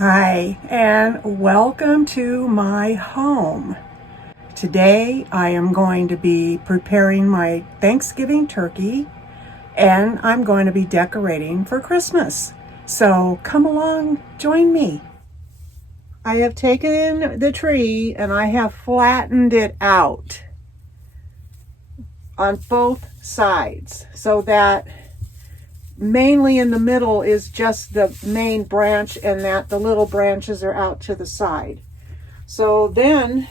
Hi, and welcome to my home. Today I am going to be preparing my Thanksgiving turkey, and I'm going to be decorating for Christmas. So come along, join me. I have taken the tree and I have flattened it out on both sides so that mainly in the middle is just the main branch and that the little branches are out to the side. So then,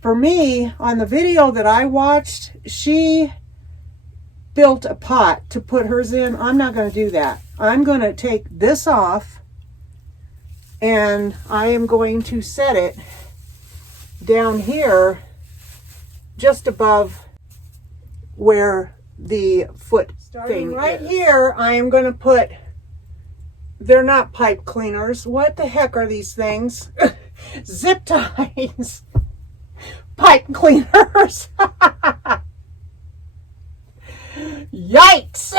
for me, on the video that I watched, she built a pot to put hers in. I'm not going to do that. I'm going to take this off and I am going to set it down here just above where the foot thing right is. Here I am going to put, they're not pipe cleaners, what the heck are these things? Zip ties. Pipe cleaners. Yikes.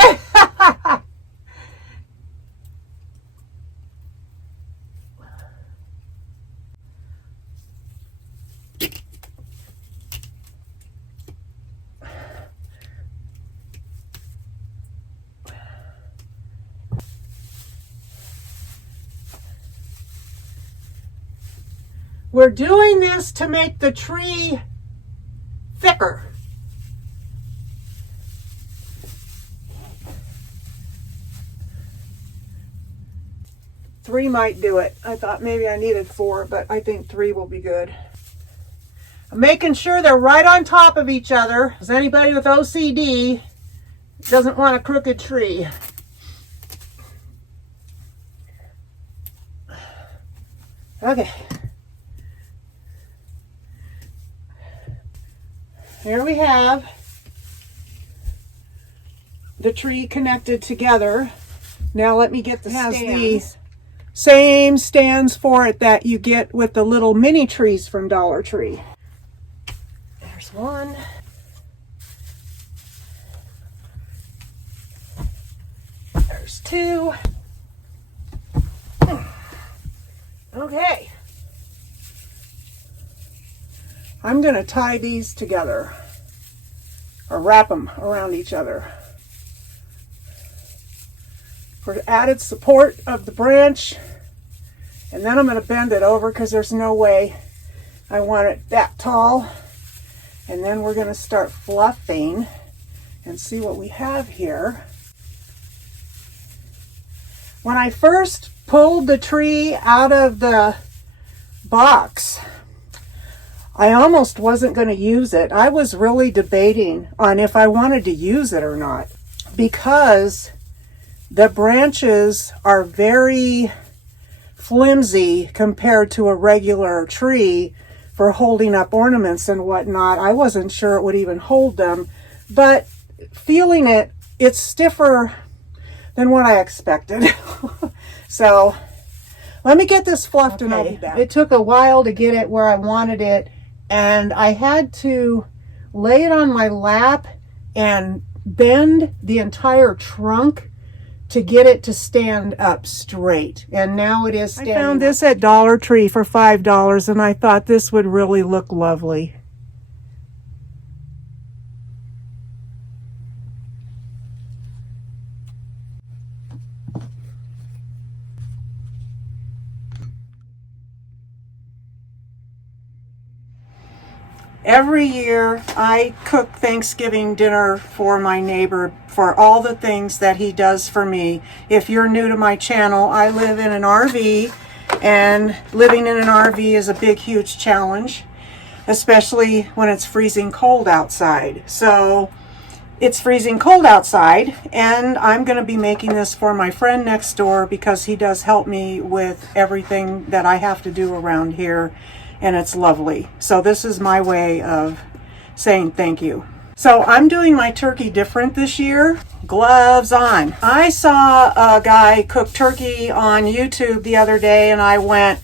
We're doing this to make the tree thicker. Three might do it. I thought maybe I needed 4, but I think 3 will be good. I'm making sure they're right on top of each other, because anybody with OCD doesn't want a crooked tree. Okay. Here we have the tree connected together. Now let me get the stands. It has the same stands for it that you get with the little mini trees from Dollar Tree. There's one. There's 2. Okay. I'm going to tie these together, or wrap them around each other for added support of the branch. And then I'm going to bend it over because there's no way I want it that tall. And then we're going to start fluffing and see what we have here. When I first pulled the tree out of the box, I almost wasn't going to use it. I was really debating on if I wanted to use it or not, because the branches are very flimsy compared to a regular tree for holding up ornaments and whatnot. I wasn't sure it would even hold them, but feeling it, it's stiffer than what I expected. So let me get this fluffed and I'll be back. It took a while to get it where I wanted it, and I had to lay it on my lap and bend the entire trunk to get it to stand up straight. And now it is standing up. I found this at Dollar Tree for $5, and I thought this would really look lovely. Every year I cook Thanksgiving dinner for my neighbor for all the things that he does for me. If you're new to my channel, I live in an RV, and living in an RV is a big, huge challenge, especially when it's freezing cold outside. So it's freezing cold outside, and I'm going to be making this for my friend next door because he does help me with everything that I have to do around here. And it's lovely. So this is my way of saying thank you. So I'm doing my turkey different this year. Gloves on. I saw a guy cook turkey on YouTube the other day, and I went,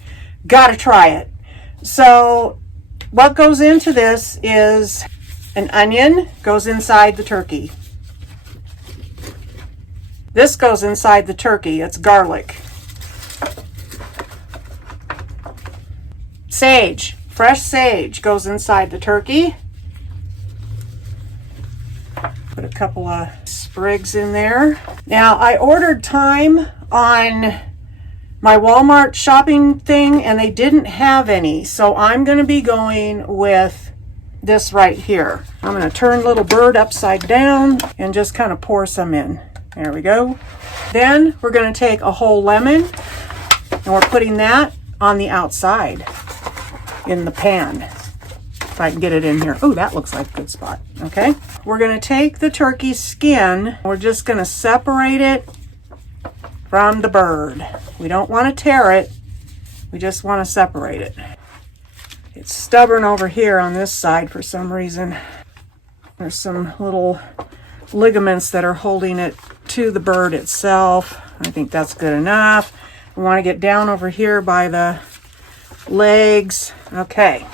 gotta try it. So what goes into this is an onion goes inside the turkey. This goes inside the turkey. It's garlic. Sage, fresh sage goes inside the turkey. Put a couple of sprigs in there. Now, I ordered thyme on my Walmart shopping thing and they didn't have any. So I'm going to be going with this right here. I'm going to turn little bird upside down and just kind of pour some in. There we go. Then we're going to take a whole lemon and we're putting that on the outside in the pan. If I can get it in here. Oh, that looks like a good spot. Okay. We're going to take the turkey skin. We're just going to separate it from the bird. We don't want to tear it. We just want to separate it. It's stubborn over here on this side for some reason. There's some little ligaments that are holding it to the bird itself. I think that's good enough. We want to get down over here by the legs. Okay.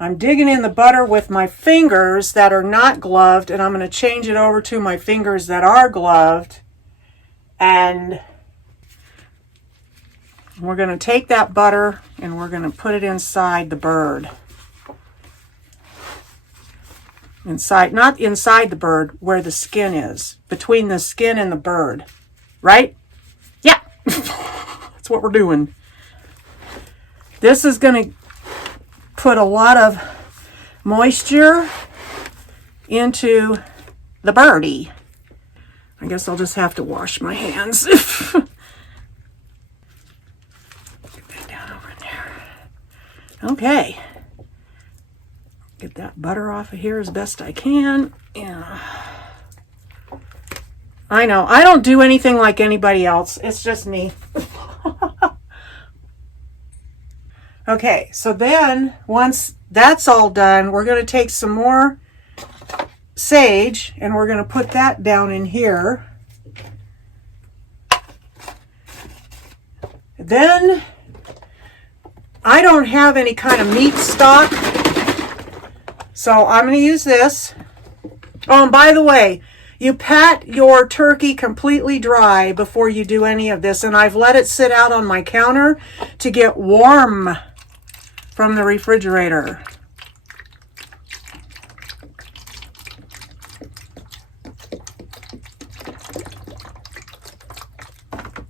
I'm digging in the butter with my fingers that are not gloved, and I'm going to change it over to my fingers that are gloved. And we're going to take that butter and we're going to put it inside the bird. Inside, not inside the bird, where the skin is. Between the skin and the bird. Right? Yeah. That's what we're doing. This is going to put a lot of moisture into the birdie. I guess I'll just have to wash my hands. Get that down over there. Okay. Get that butter off of here as best I can. Yeah. I know, I don't do anything like anybody else. It's just me. Okay, so then once that's all done, we're going to take some more sage and we're going to put that down in here. Then I don't have any kind of meat stock, so I'm going to use this. Oh, and by the way, you pat your turkey completely dry before you do any of this, and I've let it sit out on my counter to get warm from the refrigerator.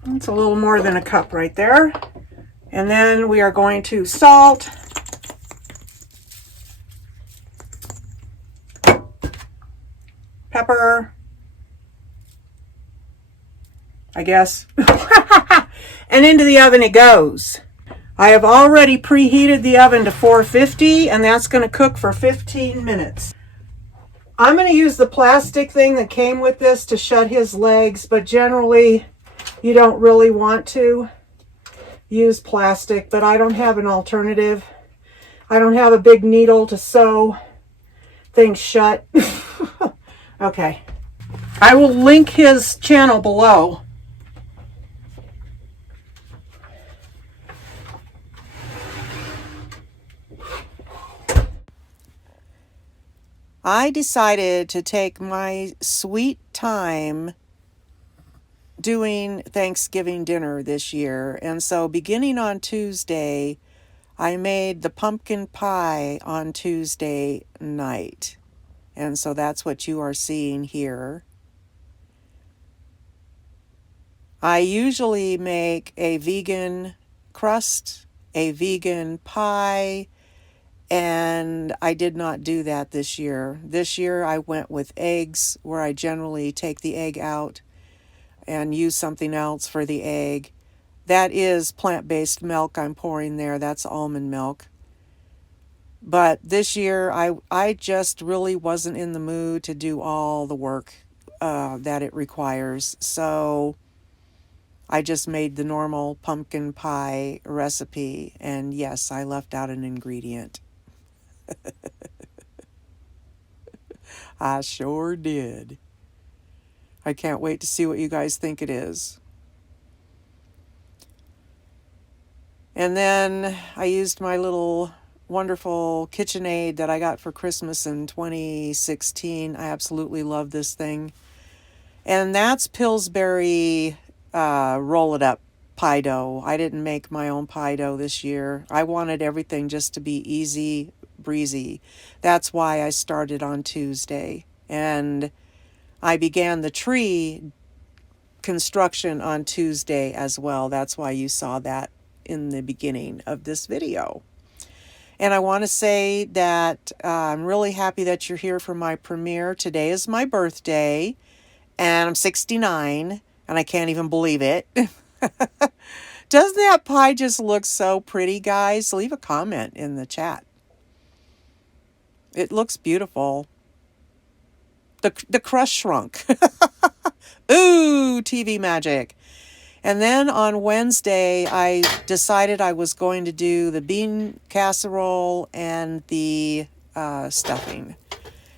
It's a little more than a cup right there. And then we are going to salt, pepper, I guess, and into the oven it goes. I have already preheated the oven to 450 and that's going to cook for 15 minutes. I'm going to use the plastic thing that came with this to shut his legs, but generally you don't really want to use plastic, but I don't have an alternative. I don't have a big needle to sew things shut. Okay. I will link his channel below. I decided to take my sweet time doing Thanksgiving dinner this year. And so beginning on Tuesday, I made the pumpkin pie on Tuesday night. And so that's what you are seeing here. I usually make a vegan crust, a vegan pie, and I did not do that this year. This year I went with eggs, where I generally take the egg out and use something else for the egg. That is plant-based milk I'm pouring there. That's almond milk. But this year I just really wasn't in the mood to do all the work that it requires. So I just made the normal pumpkin pie recipe. And yes, I left out an ingredient. I sure did. I can't wait to see what you guys think it is. And then I used my little wonderful KitchenAid that I got for Christmas in 2016. I absolutely love this thing. And that's Pillsbury Roll It Up pie dough. I didn't make my own pie dough this year. I wanted everything just to be easy breezy. That's why I started on Tuesday. And I began the tree construction on Tuesday as well. That's why you saw that in the beginning of this video. And I want to say that I'm really happy that you're here for my premiere. Today is my birthday, and I'm 69, and I can't even believe it. Doesn't that pie just look so pretty, guys? Leave a comment in the chat. It looks beautiful. The crust shrunk. Ooh, TV magic. And then on Wednesday, I decided I was going to do the bean casserole and the stuffing.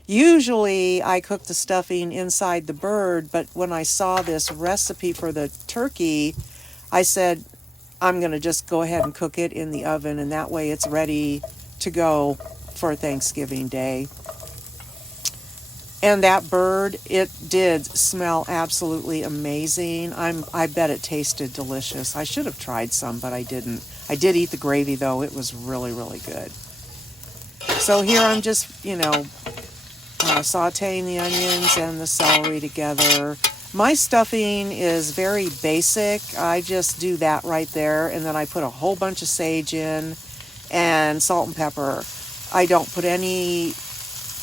Usually I cook the stuffing inside the bird, but when I saw this recipe for the turkey, I said, I'm going to just go ahead and cook it in the oven, and that way it's ready to go for Thanksgiving Day. And that bird, it did smell absolutely amazing. I bet it tasted delicious. I should have tried some, but I didn't. I did eat the gravy, though. It was really, really good. So here I'm just, sauteing the onions and the celery together. My stuffing is very basic. I just do that right there, and then I put a whole bunch of sage in and salt and pepper. I don't put any,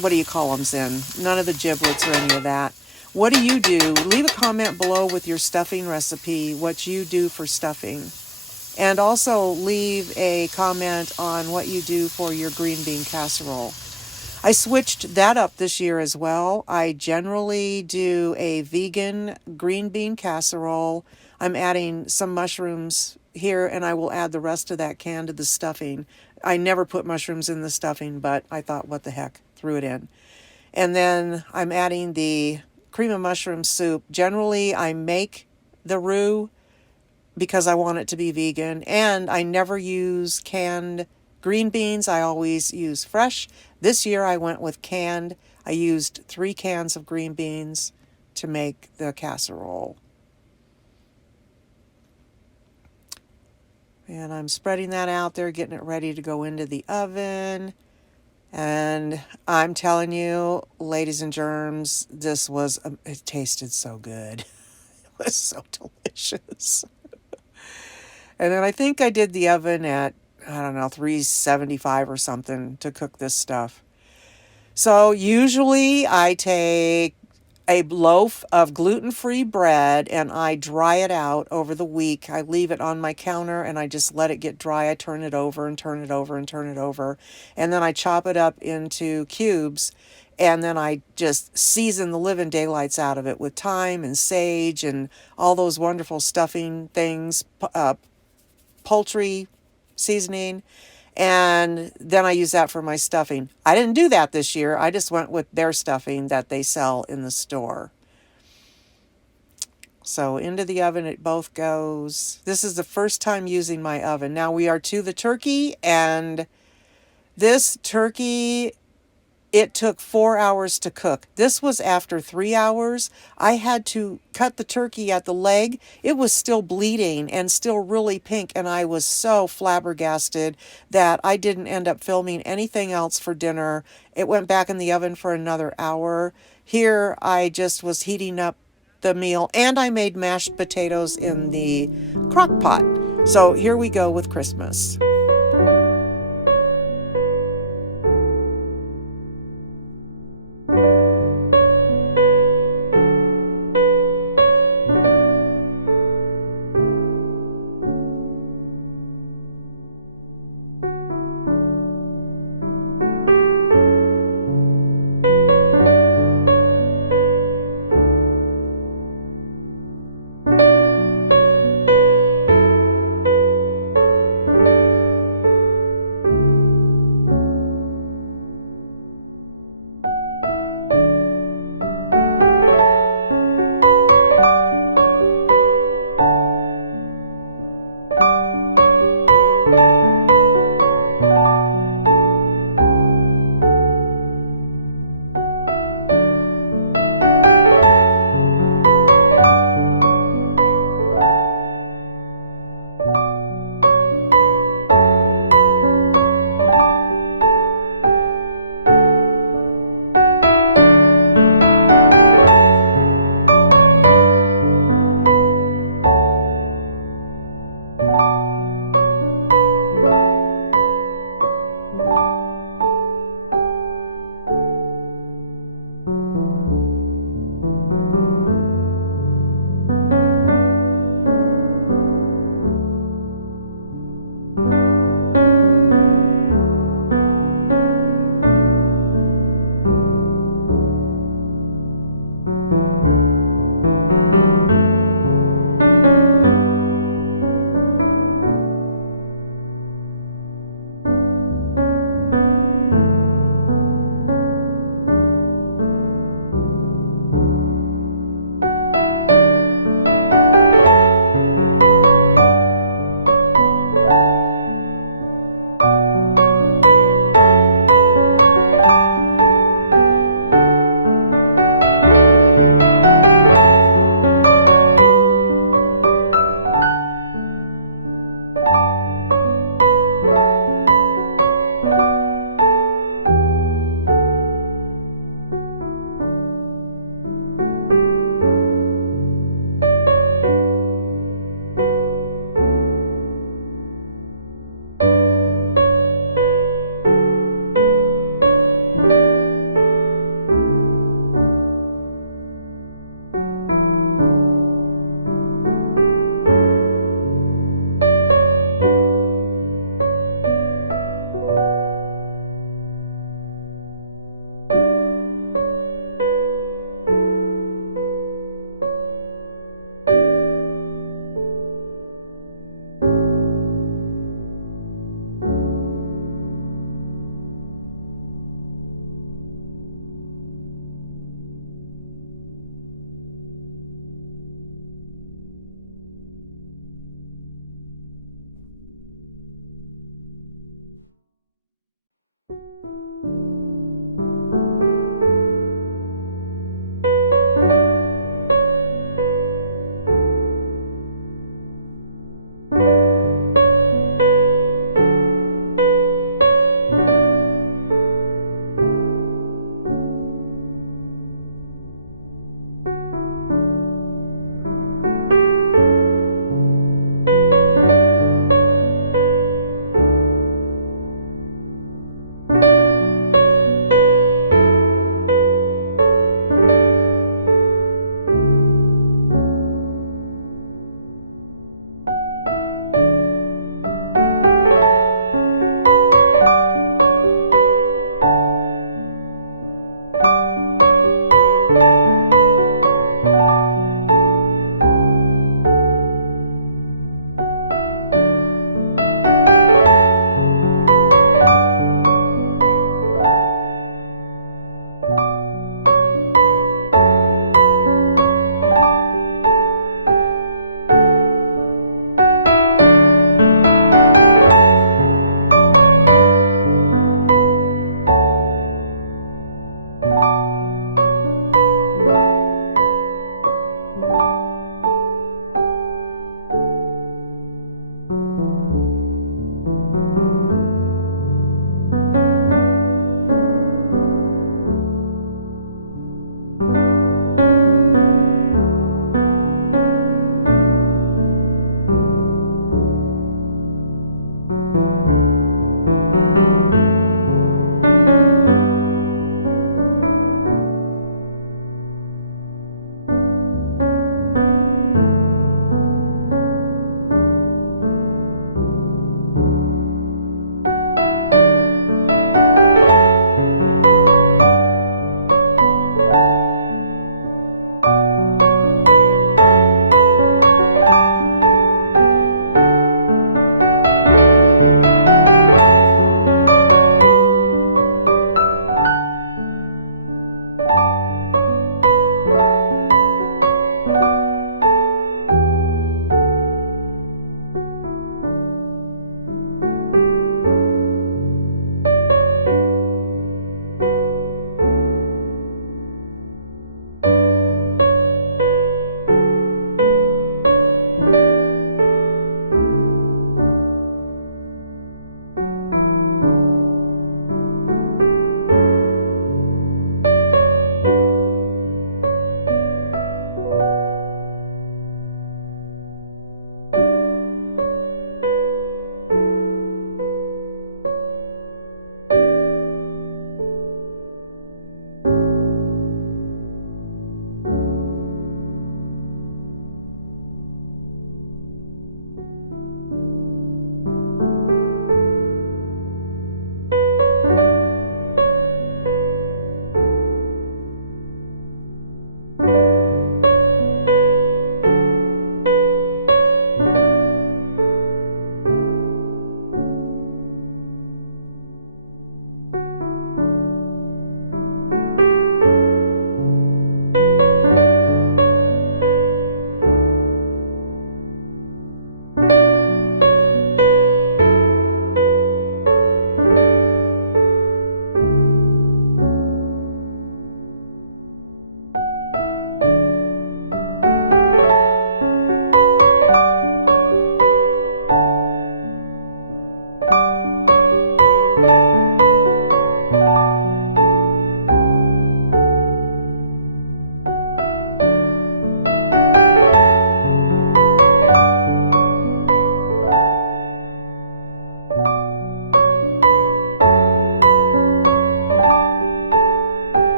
what do you call them in? None of the giblets or any of that. What do you do? Leave a comment below with your stuffing recipe, what you do for stuffing. And also leave a comment on what you do for your green bean casserole. I switched that up this year as well. I generally do a vegan green bean casserole. I'm adding some mushrooms here, and I will add the rest of that can to the stuffing. I never put mushrooms in the stuffing, but I thought, what the heck, threw it in. And then I'm adding the cream of mushroom soup. Generally, I make the roux because I want it to be vegan, and I never use canned green beans. I always use fresh. This year I went with canned. I used 3 cans of green beans to make the casserole. And I'm spreading that out there, getting it ready to go into the oven. And I'm telling you, ladies and germs, it tasted so good. It was so delicious. And then I think I did the oven at, 375 or something to cook this stuff. So usually I take a loaf of gluten-free bread and I dry it out over the week. I leave it on my counter and I just let it get dry. I turn it over and turn it over and turn it over. And then I chop it up into cubes, and then I just season the living daylights out of it with thyme and sage and all those wonderful stuffing things, poultry seasoning, and then I use that for my stuffing. I didn't do that this year. I just went with their stuffing that they sell in the store. So into the oven it both goes. This is the first time using my oven. Now we are to the turkey, and this turkey, it took 4 hours to cook. This was after 3 hours. I had to cut the turkey at the leg. It was still bleeding and still really pink, and I was so flabbergasted that I didn't end up filming anything else for dinner. It went back in the oven for another hour. Here I just was heating up the meal, and I made mashed potatoes in the crock pot. So here we go with Christmas.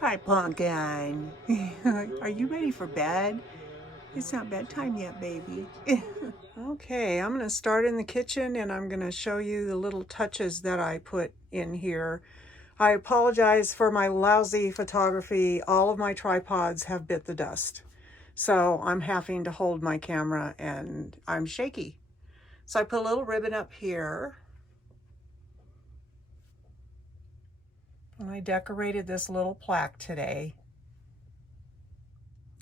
Hi, Pumpkin. Are you ready for bed? It's not bedtime yet, baby. Okay, I'm going to start in the kitchen and I'm going to show you the little touches that I put in here. I apologize for my lousy photography. All of my tripods have bit the dust. So I'm having to hold my camera and I'm shaky. So I put a little ribbon up here. And I decorated this little plaque today.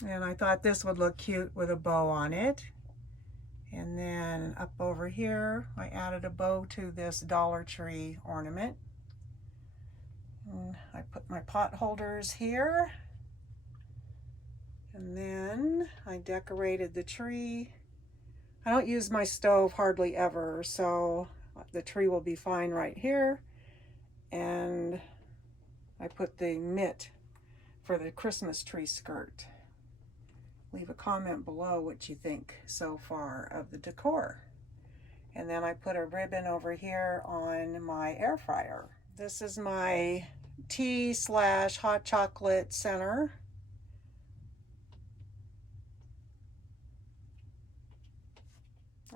And I thought this would look cute with a bow on it. And then up over here, I added a bow to this Dollar Tree ornament. And I put my pot holders here. And then I decorated the tree. I don't use my stove hardly ever, so the tree will be fine right here. And I put the mitt for the Christmas tree skirt. Leave a comment below what you think so far of the decor. And then I put a ribbon over here on my air fryer. This is my tea/hot chocolate center.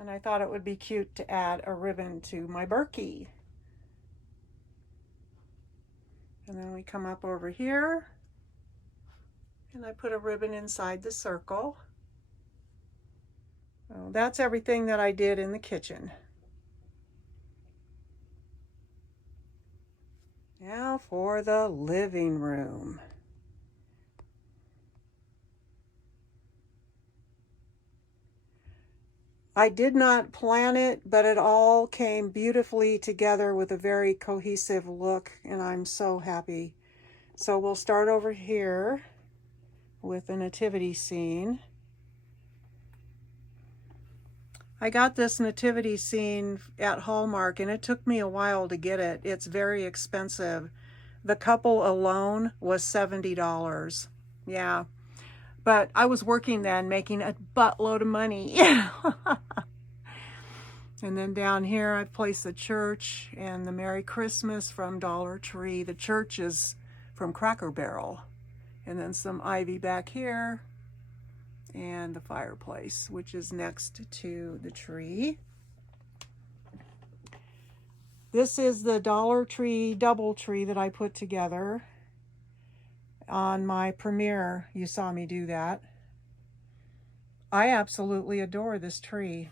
And I thought it would be cute to add a ribbon to my Berkey. And then we come up over here and I put a ribbon inside the circle. So that's everything that I did in the kitchen. Now for the living room. I did not plan it, but it all came beautifully together with a very cohesive look, and I'm so happy. So we'll start over here with the nativity scene. I got this nativity scene at Hallmark and it took me a while to get it. It's very expensive. The couple alone was $70. Yeah, but I was working then making a buttload of money. And then down here I placed the church and the Merry Christmas from Dollar Tree. The church is from Cracker Barrel. And then some ivy back here and the fireplace, which is next to the tree. This is the Dollar Tree double tree that I put together on my premiere. You saw me do that. I absolutely adore this tree.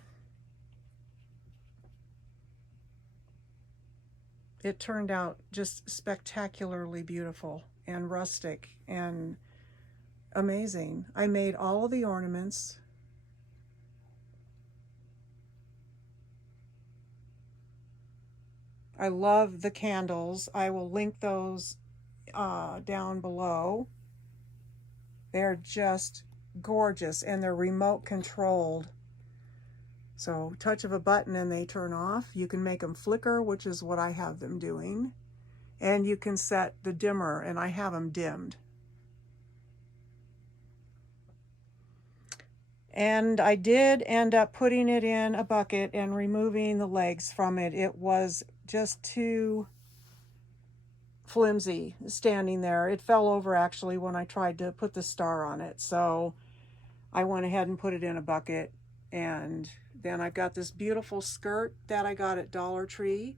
It turned out just spectacularly beautiful and rustic and amazing. I made all of the ornaments. I love the candles. I will link those down below. They're just gorgeous and they're remote controlled. So touch of a button and they turn off. You can make them flicker, which is what I have them doing. And you can set the dimmer, and I have them dimmed. And I did end up putting it in a bucket and removing the legs from it. It was just too flimsy standing there. It fell over actually when I tried to put the star on it. So I went ahead and put it in a bucket. And then I've got this beautiful skirt that I got at Dollar Tree.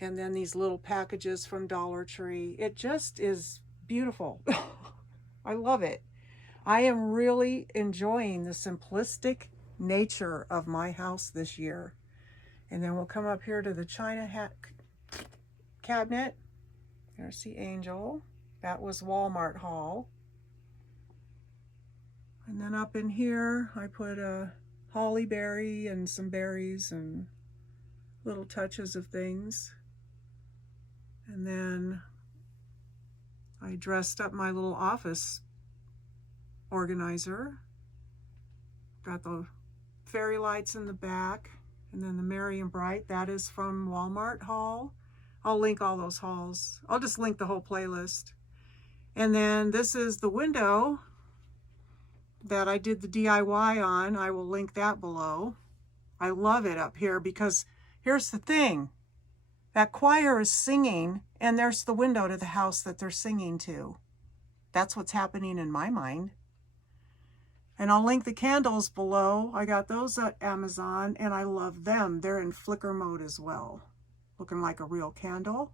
And then these little packages from Dollar Tree. It just is beautiful. I love it. I am really enjoying the simplistic nature of my house this year. And then we'll come up here to the china hat cabinet. There's the angel. That was Walmart haul. And then up in here, I put a holly berry and some berries and little touches of things. And then I dressed up my little office organizer. Got the fairy lights in the back, and then the Merry and Bright, that is from Walmart haul. I'll link all those hauls. I'll just link the whole playlist. And then this is the window that I did the DIY on. I will link that below. I love it up here because here's the thing. That choir is singing, and there's the window to the house that they're singing to. That's what's happening in my mind. And I'll link the candles below. I got those at Amazon, and I love them. They're in flicker mode as well, looking like a real candle.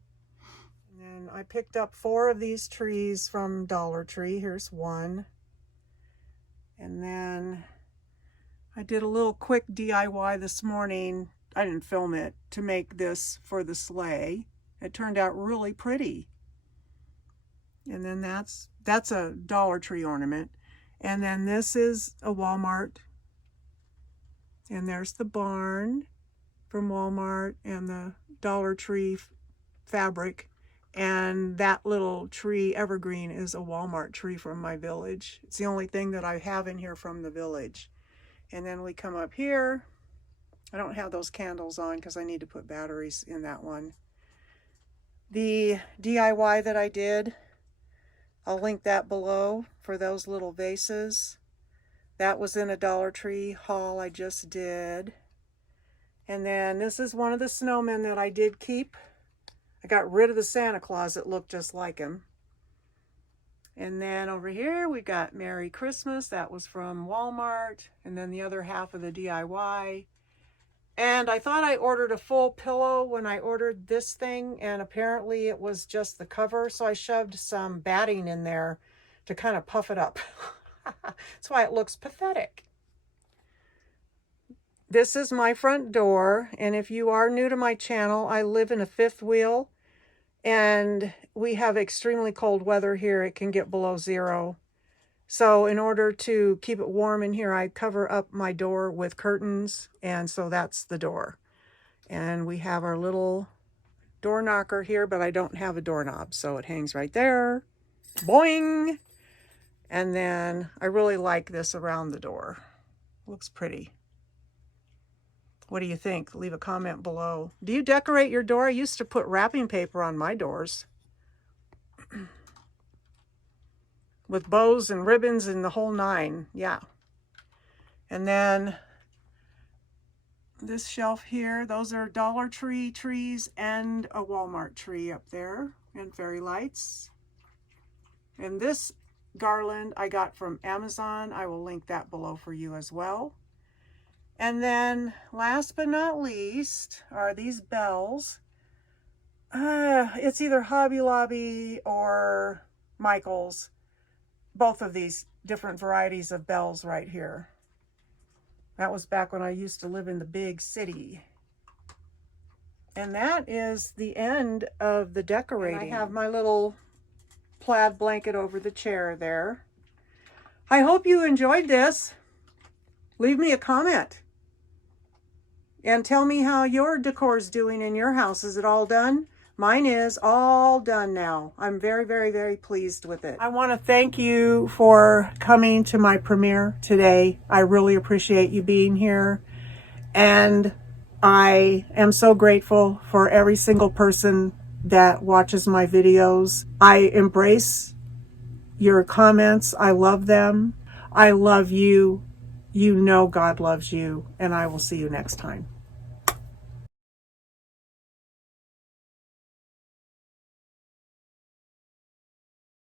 And then I picked up 4 of these trees from Dollar Tree. Here's one. And then I did a little quick DIY this morning. I didn't film it, to make this for the sleigh. It turned out really pretty. And then that's a Dollar Tree ornament. And then this is a Walmart. And there's the barn from Walmart and the Dollar Tree fabric. And that little tree, evergreen, is a Walmart tree from my village. It's the only thing that I have in here from the village. And then we come up here. I don't have those candles on because I need to put batteries in that one. The DIY that I did, I'll link that below for those little vases. That was in a Dollar Tree haul I just did. And then this is one of the snowmen that I did keep. I got rid of the Santa Claus that looked just like him. And then over here we got Merry Christmas. That was from Walmart. And then the other half of the DIY. And I thought I ordered a full pillow when I ordered this thing, and apparently it was just the cover, so I shoved some batting in there to kind of puff it up. That's why it looks pathetic. This is my front door, and if you are new to my channel, I live in a fifth wheel, and we have extremely cold weather here. It can get below 0. So in order to keep it warm in here, I cover up my door with curtains, and so that's the door. And we have our little door knocker here, but I don't have a doorknob, so it hangs right there. Boing! And then I really like this around the door. Looks pretty. What do you think? Leave a comment below. Do you decorate your door? I used to put wrapping paper on my doors. With bows and ribbons and the whole 9. Yeah. And then this shelf here, those are Dollar Tree trees and a Walmart tree up there, and fairy lights. And this garland I got from Amazon. I will link that below for you as well. And then last but not least are these bells. It's either Hobby Lobby or Michael's. Both of these different varieties of bells right here. That was back when I used to live in the big city. And that is the end of the decorating. And I have my little plaid blanket over the chair there. I hope you enjoyed this. Leave me a comment. And tell me how your decor's doing in your house. Is it all done? Mine is all done now. I'm very, very, very pleased with it. I want to thank you for coming to my premiere today. I really appreciate you being here. And I am so grateful for every single person that watches my videos. I embrace your comments. I love them. I love you. You know God loves you. And I will see you next time.